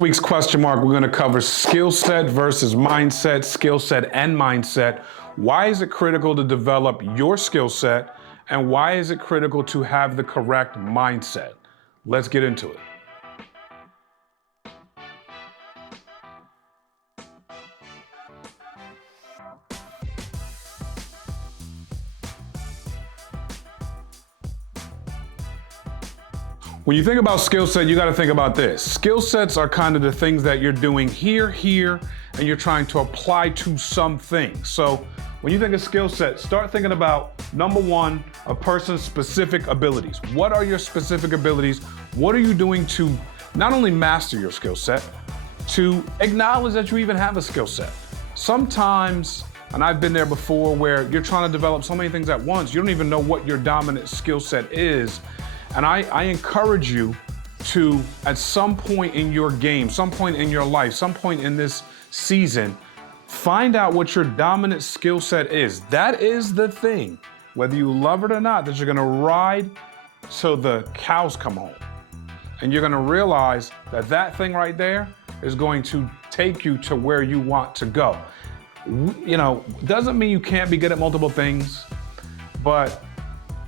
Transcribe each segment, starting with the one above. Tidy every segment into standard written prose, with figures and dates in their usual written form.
Week's question mark, we're going to cover skill set versus mindset, skill set and mindset. Why is it critical to develop your skill set, and why is it critical to have the correct mindset? Let's get into it. When you think about skill set, you got to think about this. Skill sets are kind of the things that you're doing here, and you're trying to apply to something. So when you think of skill set, start thinking about, number one, a person's specific abilities. What are your specific abilities? What are you doing to not only master your skill set, to acknowledge that you even have a skill set? Sometimes, and I've been there before, where you're trying to develop so many things at once, you don't even know what your dominant skill set is. And I encourage you to, at some point in your game, some point in your life, some point in this season, find out what your dominant skill set is. That is the thing, whether you love it or not, that you're gonna ride till the cows come home. And you're gonna realize that that thing right there is going to take you to where you want to go. You know, doesn't mean you can't be good at multiple things, but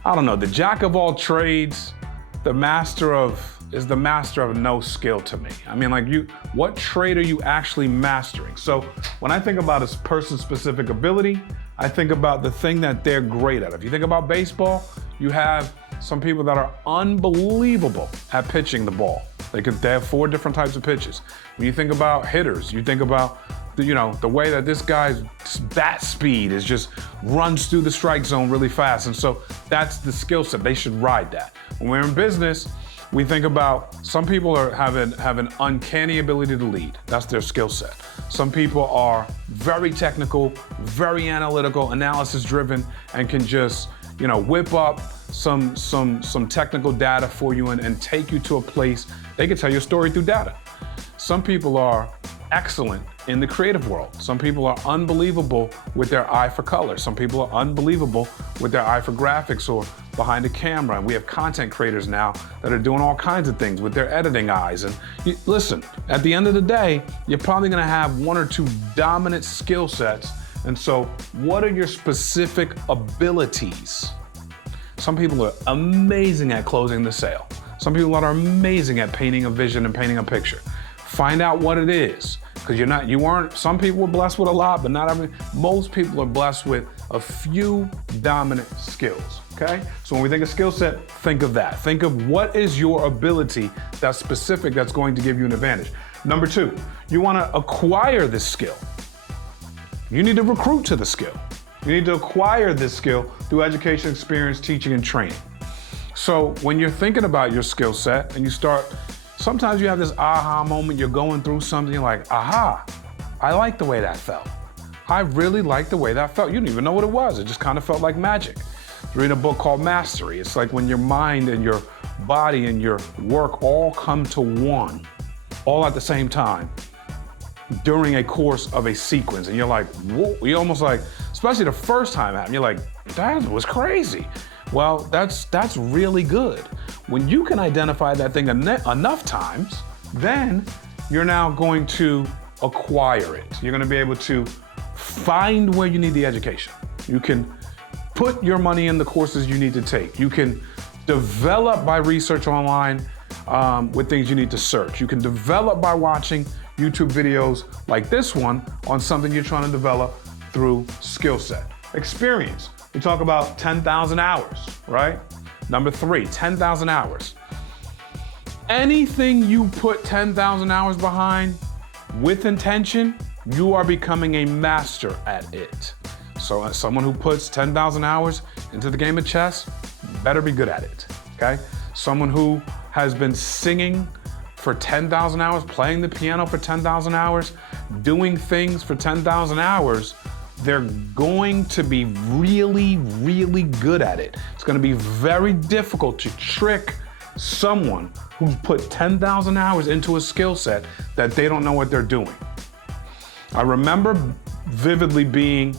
I don't know, the jack of all trades, is the master of no skill to me. I mean, like, what trade are you actually mastering? So when I think about a person's specific ability, I think about the thing that they're great at. If you think about baseball, you have some people that are unbelievable at pitching the ball. They have 4 different types of pitches. When you think about hitters, you think about the way that this guy's bat speed is just runs through the strike zone really fast. And so that's the skill set. They should ride that. When we're in business, we think about some people have an uncanny ability to lead. That's their skill set. Some people are very technical, very analytical, analysis driven, and can just whip up some technical data for you and take you to a place. They can tell you a story through data. Some people are excellent in the creative world. Some people are unbelievable with their eye for color. Some people are unbelievable with their eye for graphics or behind a camera. And we have content creators now that are doing all kinds of things with their editing eyes. And listen, at the end of the day, you're probably gonna have 1 or 2 dominant skill sets. And so what are your specific abilities? Some people are amazing at closing the sale. Some people are amazing at painting a vision and painting a picture. Find out what it is, because some people were blessed with a lot, but most people are blessed with a few dominant skills, okay? So when we think of skill set, think of that. Think of what is your ability that's specific, that's going to give you an advantage. Number 2, you wanna acquire this skill. You need to recruit to the skill. You need to acquire this skill through education, experience, teaching, and training. So when you're thinking about your skill set and sometimes you have this aha moment, you're going through something, you're like, aha, I like the way that felt. I really like the way that felt. You didn't even know what it was. It just kind of felt like magic. Reading a book called Mastery. It's like when your mind and your body and your work all come to one, all at the same time, during a course of a sequence. And you're like, whoa, you're almost like, especially the first time it happened, you're like, that was crazy. Well, that's really good. When you can identify that thing enough times, then you're now going to acquire it. You're going to be able to find where you need the education. You can put your money in the courses you need to take. You can develop by research online with things you need to search. You can develop by watching YouTube videos like this one on something you're trying to develop through skill set. Experience. We talk about 10,000 hours, right? Number 3, 10,000 hours. Anything you put 10,000 hours behind with intention, you are becoming a master at it. So as someone who puts 10,000 hours into the game of chess, better be good at it, okay? Someone who has been singing for 10,000 hours, playing the piano for 10,000 hours, doing things for 10,000 hours, they're going to be really, really good at it. It's gonna be very difficult to trick someone who's put 10,000 hours into a skill set that they don't know what they're doing. I remember vividly being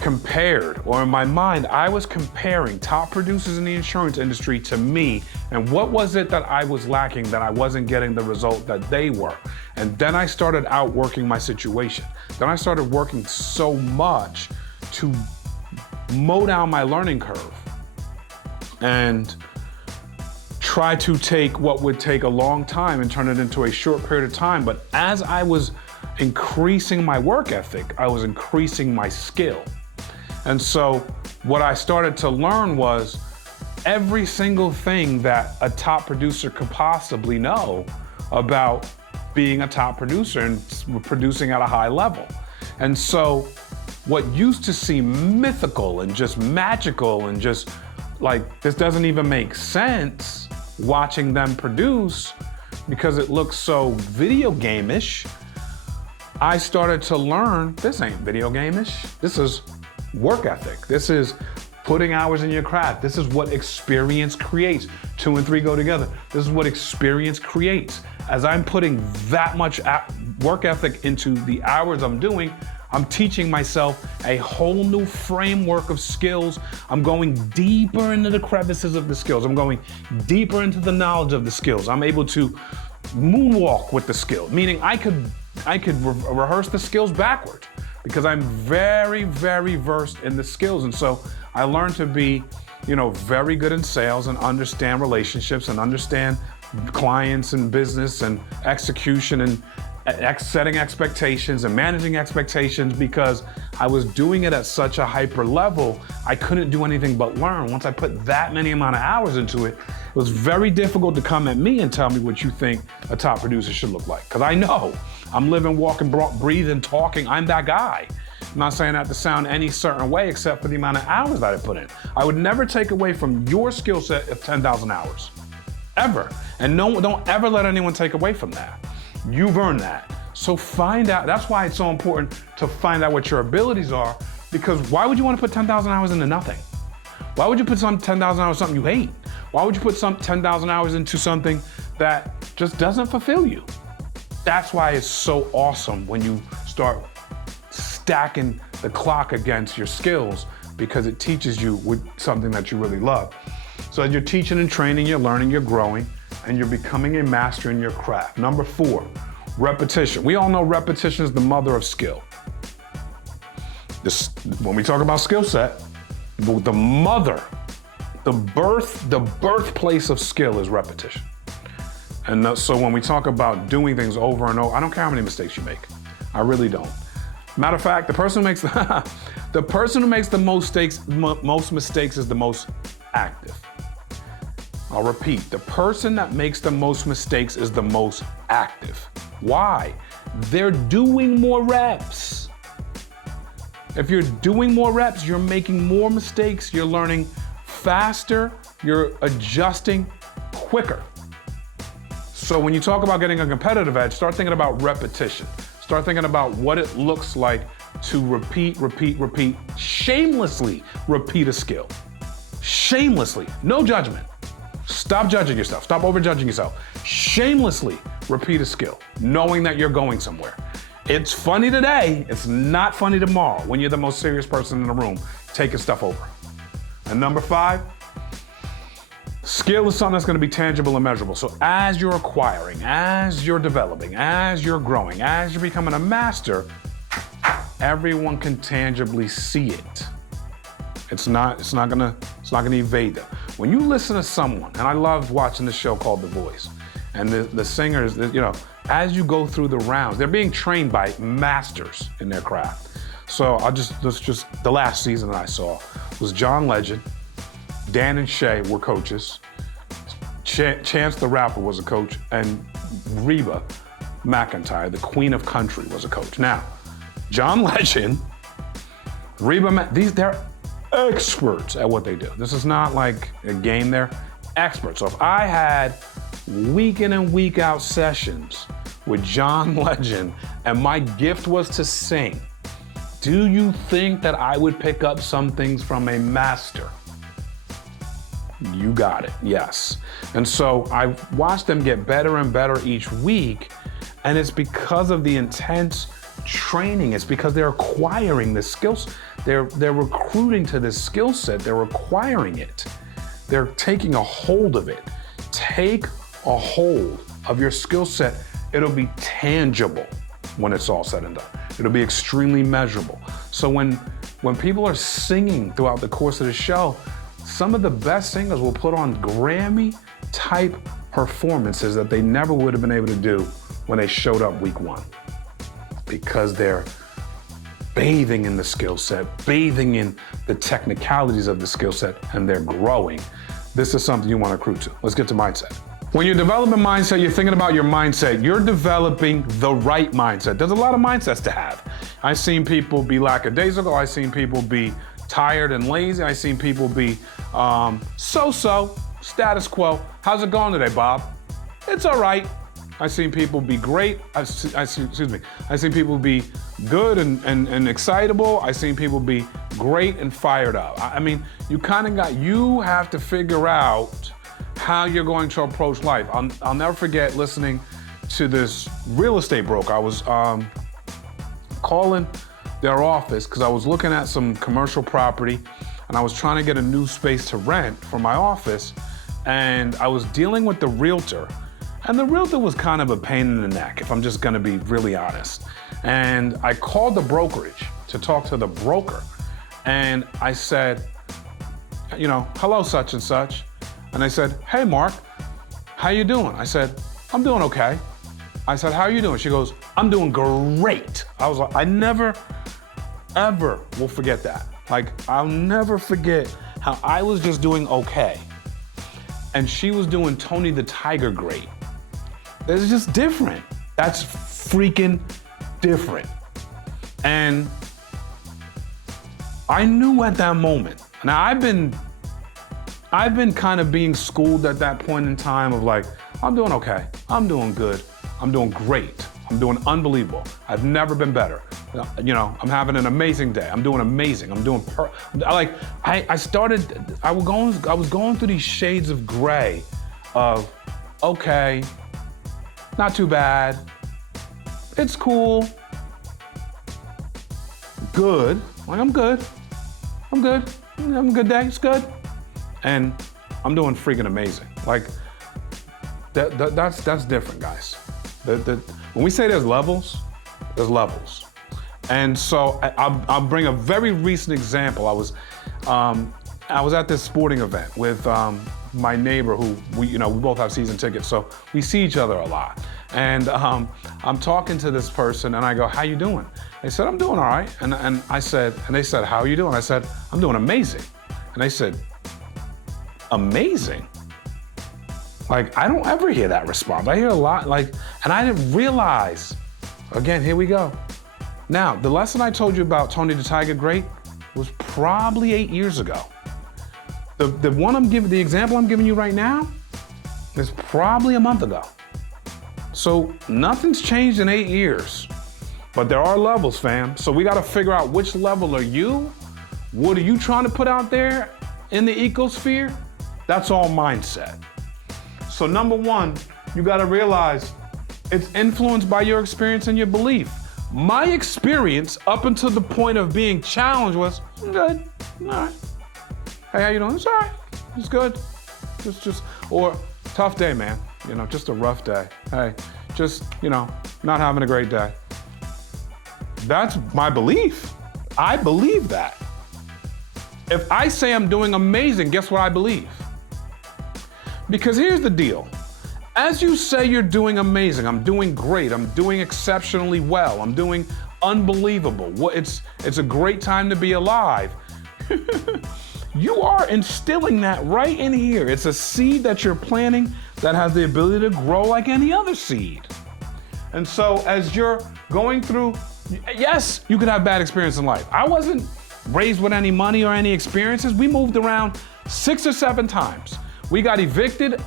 compared, or in my mind, I was comparing top producers in the insurance industry to me, and what was it that I was lacking that I wasn't getting the result that they were. And then I started outworking my situation. Then I started working so much to mow down my learning curve and try to take what would take a long time and turn it into a short period of time. But as I was increasing my work ethic, I was increasing my skill. And so what I started to learn was every single thing that a top producer could possibly know about being a top producer and producing at a high level. And so what used to seem mythical and just magical and just like, this doesn't even make sense watching them produce because it looks so video game-ish, I started to learn this ain't video game-ish. This is work ethic. This is putting hours in your craft. This is what experience creates. 2 and 3 go together. This is what experience creates. As I'm putting that much work ethic into the hours I'm doing, I'm teaching myself a whole new framework of skills. I'm going deeper into the crevices of the skills. I'm going deeper into the knowledge of the skills. I'm able to moonwalk with the skill, meaning I could rehearse the skills backward because I'm very, very versed in the skills. And so I learned to be, very good in sales and understand relationships and understand clients and business and execution and setting expectations and managing expectations because I was doing it at such a hyper level, I couldn't do anything but learn. Once I put that many amount of hours into it, it was very difficult to come at me and tell me what you think a top producer should look like. Because I know I'm living, walking, breathing, talking. I'm that guy. I'm not saying that to sound any certain way except for the amount of hours that I put in. I would never take away from your skill set of 10,000 hours, ever. And don't ever let anyone take away from that. You've earned that. So find out, that's why it's so important to find out what your abilities are, because why would you want to put 10,000 hours into nothing? Why would you put 10,000 hours something you hate? Why would you put 10,000 hours into something that just doesn't fulfill you? That's why it's so awesome when you start stacking the clock against your skills, because it teaches you with something that you really love. So as you're teaching and training, you're learning, you're growing, and you're becoming a master in your craft. Number 4, repetition. We all know repetition is the mother of skill. When we talk about skill set, the mother, the birthplace of skill is repetition. And so when we talk about doing things over and over, I don't care how many mistakes you make. I really don't. Matter of fact, the person who makes the most mistakes is the most active. I'll repeat, the person that makes the most mistakes is the most active. Why? They're doing more reps. If you're doing more reps, you're making more mistakes, you're learning faster, you're adjusting quicker. So when you talk about getting a competitive edge, start thinking about repetition. Start thinking about what it looks like to repeat, shamelessly repeat a skill. Shamelessly, no judgment. Stop judging yourself. Stop overjudging yourself. Shamelessly repeat a skill, knowing that you're going somewhere. It's funny today. It's not funny tomorrow when you're the most serious person in the room taking stuff over. And number 5, skill is something that's going to be tangible and measurable. So as you're acquiring, as you're developing, as you're growing, as you're becoming a master, everyone can tangibly see it. It's not gonna evade them. When you listen to someone, and I love watching the show called The Voice, and the singers, as you go through the rounds, they're being trained by masters in their craft. So the last season that I saw was John Legend, Dan and Shay were coaches, Chance the Rapper was a coach, and Reba McEntire, the Queen of Country, was a coach. Now, John Legend, they're experts at what they do. This is not like a game, they're experts. So if I had week in and week out sessions with John Legend and my gift was to sing, do you think that I would pick up some things from a master? You got it, yes. And so I watched them get better and better each week, and it's because of the intense training. It's because they're acquiring the skills. They're recruiting to this skill set. They're acquiring it. They're taking a hold of it. Take a hold of your skill set. It'll be tangible when it's all said and done. It'll be extremely measurable. So when people are singing throughout the course of the show, some of the best singers will put on Grammy-type performances that they never would have been able to do when they showed up week one, because they're bathing in the skill set, bathing in the technicalities of the skill set, and they're growing. This is something you want to accrue to. Let's get to mindset. When you're developing mindset, you're thinking about your mindset. You're developing the right mindset. There's a lot of mindsets to have. I've seen people be lackadaisical. I've seen people be tired and lazy. I've seen people be so-so, status quo. How's it going today, Bob? It's all right. I've seen people be great. I've seen people be good and excitable. I've seen people be great and fired up. I mean, you have to figure out how you're going to approach life. I'll never forget listening to this real estate broker. I was calling their office because I was looking at some commercial property and I was trying to get a new space to rent for my office, and I was dealing with the realtor. And the realtor was kind of a pain in the neck, if I'm just gonna be really honest. And I called the brokerage to talk to the broker. And I said, hello, such and such. And I said, hey, Mark, how you doing? I said, I'm doing okay. I said, how are you doing? She goes, I'm doing great. I was like, I never, ever will forget that. Like, I'll never forget how I was just doing okay. And she was doing Tony the Tiger great. It's just different. That's freaking different. And I knew at that moment. Now I've been kind of being schooled at that point in time of like, I'm doing okay. I'm doing good. I'm doing great. I'm doing unbelievable. I've never been better. I'm having an amazing day. I'm doing amazing. I'm doing I was going through these shades of gray of, okay, not too bad, it's cool, good, like I'm good, I'm having a good day, it's good, and I'm doing freaking amazing. Like, that's different, guys. When we say there's levels, there's levels. And so I'll bring a very recent example. I was at this sporting event with my neighbor who we both have season tickets, so we see each other a lot. And I'm talking to this person and I go, how you doing? They said, I'm doing all right. And they said, how are you doing? I said, I'm doing amazing. And they said, amazing? Like, I don't ever hear that response. I hear a lot, and I didn't realize, again, here we go. Now, the lesson I told you about Tony the Tiger Great was probably 8 years ago. The example I'm giving you right now is probably a month ago. So nothing's changed in 8 years, but there are levels, fam. So we gotta figure out which level are you? What are you trying to put out there in the ecosphere? That's all mindset. So number one, you gotta realize it's influenced by your experience and your belief. My experience up until the point of being challenged was, I'm good, all right. Hey, how you doing? It's all right, it's good. Or tough day, man. Just a rough day. Hey, not having a great day. That's my belief. I believe that. If I say I'm doing amazing, guess what I believe? Because here's the deal. As you say you're doing amazing, I'm doing great, I'm doing exceptionally well, I'm doing unbelievable, it's a great time to be alive. You are instilling that right in here. It's a seed that you're planting that has the ability to grow like any other seed. And so as you're going through, yes, you could have bad experience in life. I wasn't raised with any money or any experiences. We moved around 6 or 7 times. We got evicted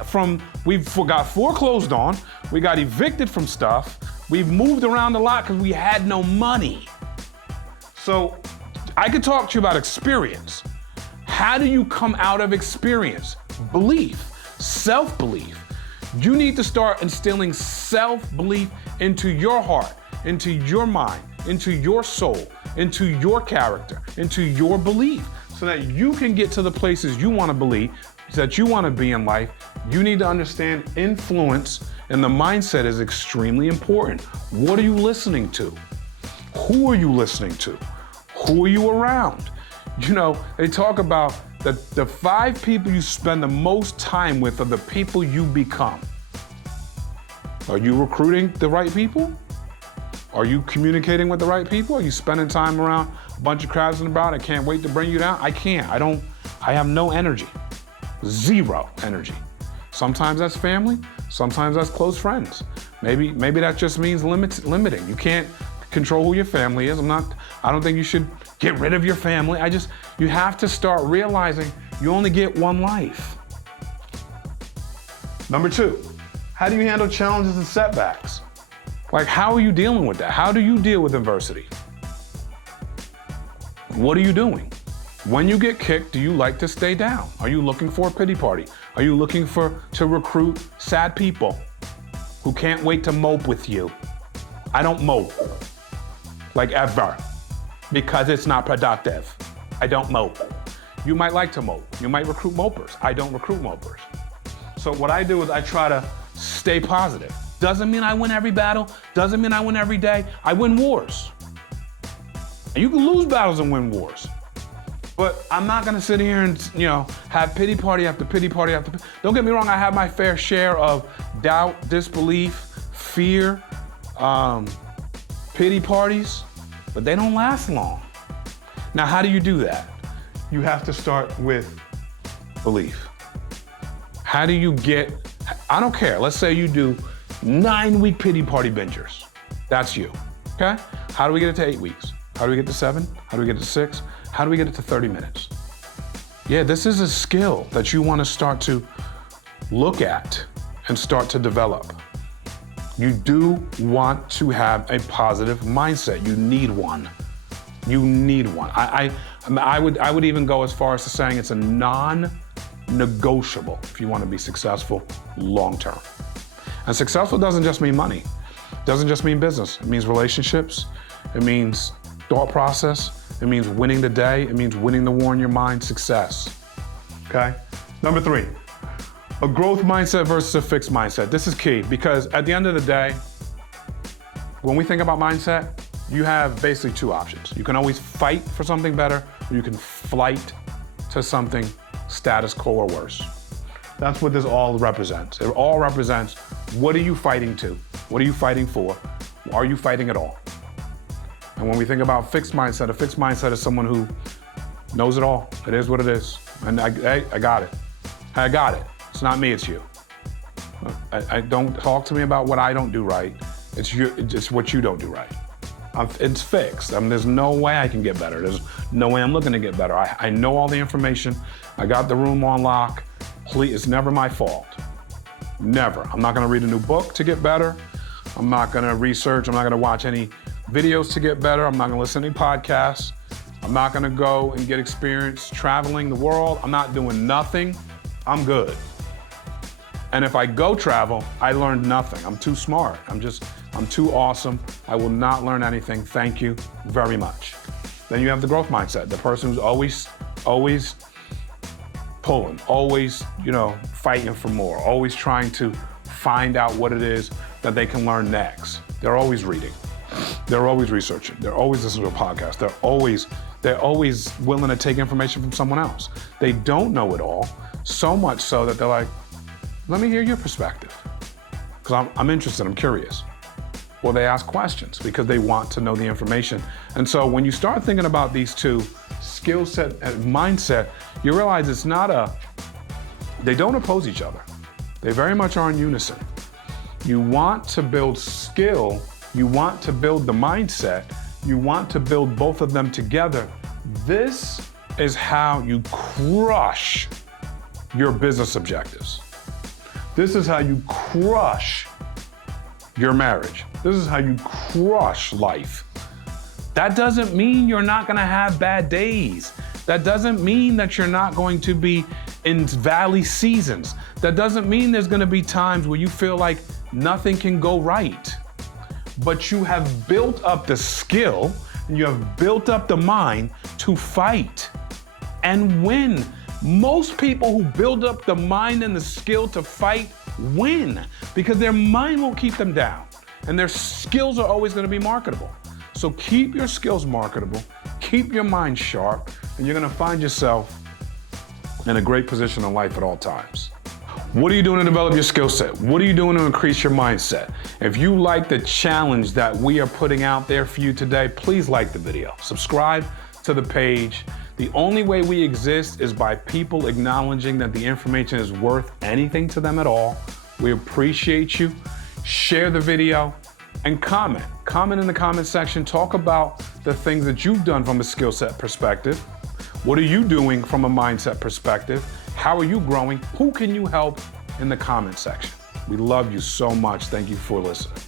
we got foreclosed on. We got evicted from stuff. We've moved around a lot because we had no money. So I could talk to you about experience. How do you come out of experience? Belief, self-belief. You need to start instilling self-belief into your heart. into your mind, into your soul, into your character, into your belief, so that you can get to the places you want to believe, that you want to be in life. You need to understand influence, and the mindset is extremely important. What are you listening to? Who are you listening to? Who are you around? You know, they talk about that the 5 people you spend the most time with are the people you become. Are you recruiting the right people? Are you communicating with the right people? Are you spending time around a bunch of crabs in the barrel that can't wait to bring you down? I can't. I have no energy. Zero energy. Sometimes that's family. Sometimes that's close friends. Maybe that just means limiting. You can't control who your family is. I don't think you should get rid of your family. You have to start realizing you only get one life. Number 2, how do you handle challenges and setbacks? Like, how are you dealing with that? How do you deal with adversity? What are you doing? When you get kicked, do you like to stay down? Are you looking for a pity party? Are you looking to recruit sad people who can't wait to mope with you? I don't mope, like ever, because it's not productive. I don't mope. You might like to mope. You might recruit mopers. I don't recruit mopers. So what I do is I try to stay positive. Doesn't mean I win every battle. Doesn't mean I win every day. I win wars. And you can lose battles and win wars. But I'm not gonna sit here and, have pity party after pity party after. Don't get me wrong, I have my fair share of doubt, disbelief, fear, pity parties, but they don't last long. Now, how do you do that? You have to start with belief. How do you I don't care, let's say you do 9-week pity party bingers. That's you, okay? How do we get it to 8 weeks? How do we get to 7? How do we get to 6? How do we get it to 30 minutes? Yeah, this is a skill that you want to start to look at and start to develop. You do want to have a positive mindset. You need one. You need one. I would even go as far as to saying it's a non-negotiable if you want to be successful long term. And successful doesn't just mean money. It doesn't just mean business. It means relationships. It means thought process. It means winning the day. It means winning the war in your mind, success. Okay? Number 3, a growth mindset versus a fixed mindset. This is key because at the end of the day, when we think about mindset, you have basically 2 options. You can always fight for something better, or you can flight to something status quo or worse. That's what this all represents. It all represents, what are you fighting to? What are you fighting for? Are you fighting at all? And when we think about fixed mindset, a fixed mindset is someone who knows it all. It is what it is. And I got it. I got it. It's not me, it's you. I don't talk to me about what I don't do right. It's what you don't do right. It's fixed. There's no way I can get better. There's no way I'm looking to get better. I know all the information. I got the room on lock. Please, it's never my fault. Never. I'm not gonna read a new book to get better. I'm not gonna research. I'm not gonna watch any videos to get better. I'm not gonna listen to any podcasts. I'm not gonna go and get experience traveling the world. I'm not doing nothing. I'm good. And if I go travel, I learned nothing. I'm too smart. I'm too awesome. I will not learn anything. Thank you very much. Then you have the growth mindset, the person who's always pulling, always, fighting for more, always trying to find out what it is that they can learn next. They're always reading. They're always researching. They're always listening to a podcast. They're always willing to take information from someone else. They don't know it all, so much so that they're like, let me hear your perspective. Because I'm interested, I'm curious. Or they ask questions because they want to know the information. And so when you start thinking about these 2, skill set and mindset, you realize they don't oppose each other. They very much are in unison. You want to build skill, you want to build the mindset, you want to build both of them together. This is how you crush your business objectives. This is how you crush your marriage. This is how you crush life. That doesn't mean you're not gonna have bad days. That doesn't mean that you're not going to be in valley seasons. That doesn't mean there's gonna be times where you feel like nothing can go right. but you have built up the skill and you have built up the mind to fight and win. Most people who build up the mind and the skill to fight win because their mind won't keep them down and their skills are always going to be marketable. So keep your skills marketable, keep your mind sharp, and you're going to find yourself in a great position in life at all times. What are you doing to develop your skill set? What are you doing to increase your mindset? If you like the challenge that we are putting out there for you today, please like the video. Subscribe to the page. The only way we exist is by people acknowledging that the information is worth anything to them at all. We appreciate you. Share the video and comment. Comment in the comment section. Talk about the things that you've done from a skill set perspective. What are you doing from a mindset perspective? How are you growing? Who can you help in the comment section? We love you so much. Thank you for listening.